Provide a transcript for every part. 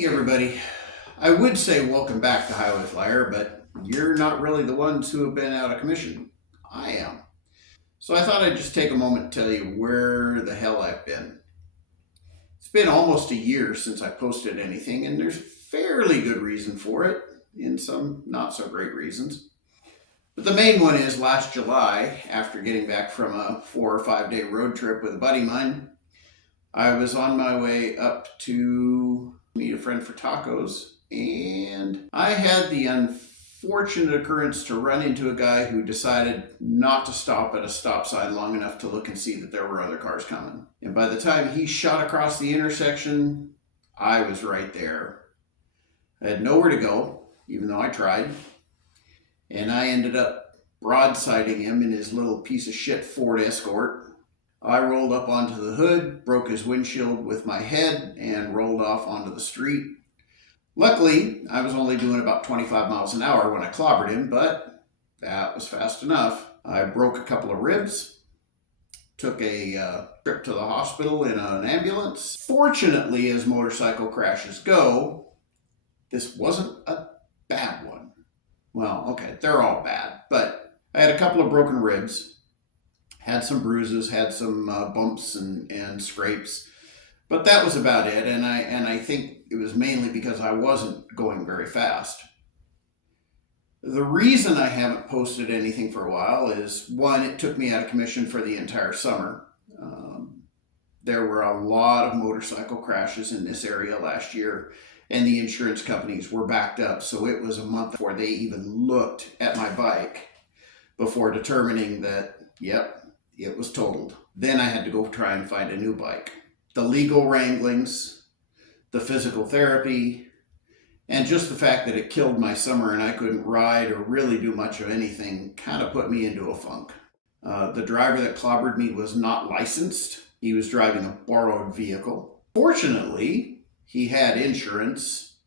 Hey everybody, I would say welcome back to Highway Flyer, but you're not really the ones who have been out of commission. I am. So I thought I'd just take a moment to tell you where the hell I've been. It's been almost a year since I posted anything, and there's fairly good reason for it, and some not so great reasons. But the main one is last July, after getting back from a 4 or 5 day road trip with a buddy of mine, I was on my way up to meet a friend for tacos, and I had the unfortunate occurrence to run into a guy who decided not to stop at a stop sign long enough to look and see that there were other cars coming. And by the time he shot across the intersection, I was right there. I had nowhere to go, even though I tried, and I ended up broadsiding him in his little piece of shit Ford Escort. I rolled up onto the hood, broke his windshield with my head, and rolled off onto the street. Luckily, I was only doing about 25 miles an hour when I clobbered him, but that was fast enough. I broke a couple of ribs, took a trip to the hospital in an ambulance. Fortunately, as motorcycle crashes go, this wasn't a bad one. Well, okay, they're all bad, but I had a couple of broken ribs, had some bruises, had some bumps and scrapes, but that was about it. And I think it was mainly because I wasn't going very fast. The reason I haven't posted anything for a while is, one, it took me out of commission for the entire summer. There were a lot of motorcycle crashes in this area last year, and the insurance companies were backed up, so it was a month before they even looked at my bike before determining that, yep, it was totaled. Then I had to go try and find a new bike. The legal wranglings, the physical therapy, and just the fact that it killed my summer and I couldn't ride or really do much of anything kind of put me into a funk. The driver that clobbered me was not licensed. He was driving a borrowed vehicle. Fortunately, he had insurance,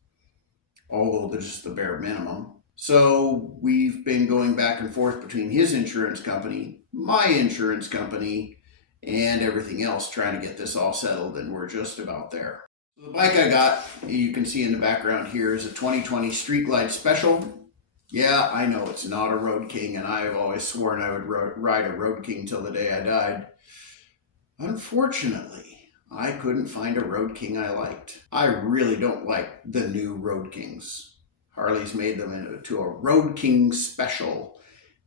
although just the bare minimum. So we've been going back and forth between his insurance company, my insurance company, and everything else trying to get this all settled, and we're just about there. The bike I got, you can see in the background here, is a 2020 Street Glide Special. Yeah, I know it's not a Road King, and I've always sworn I would ride a Road King till the day I died. Unfortunately, I couldn't find a Road King I liked. I really don't like the new Road Kings. Harley's made them into a Road King Special,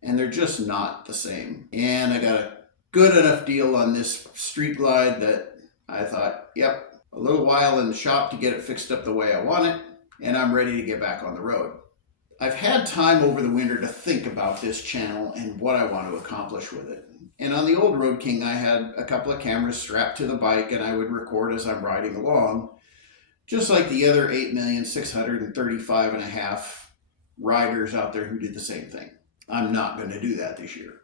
and they're just not the same. And I got a good enough deal on this Street Glide that I thought, yep, a little while in the shop to get it fixed up the way I want it, and I'm ready to get back on the road. I've had time over the winter to think about this channel and what I want to accomplish with it. And on the old Road King, I had a couple of cameras strapped to the bike, and I would record as I'm riding along, just like the other 8,635,500 riders out there who did the same thing. I'm not going to do that this year.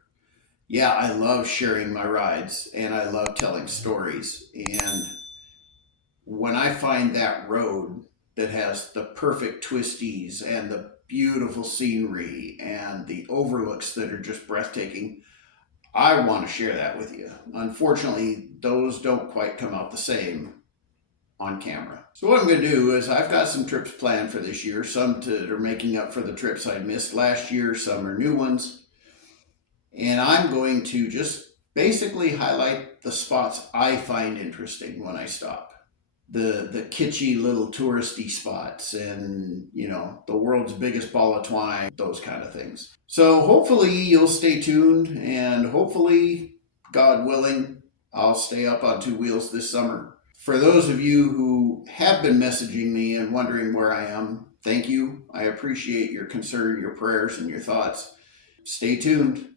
Yeah, I love sharing my rides, and I love telling stories. And when I find that road that has the perfect twisties and the beautiful scenery and the overlooks that are just breathtaking, I want to share that with you. Unfortunately, those don't quite come out the same on camera. So what I'm going to do is, I've got some trips planned for this year, some that are making up for the trips I missed last year, some are new ones. And I'm going to just basically highlight the spots I find interesting when I stop. The kitschy little touristy spots, and the world's biggest ball of twine, those kind of things. So hopefully you'll stay tuned, and hopefully, God willing, I'll stay up on two wheels this summer. For those of you who have been messaging me and wondering where I am, thank you. I appreciate your concern, your prayers, and your thoughts. Stay tuned.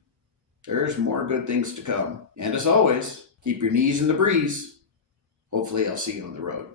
There's more good things to come. And as always, keep your knees in the breeze. Hopefully I'll see you on the road.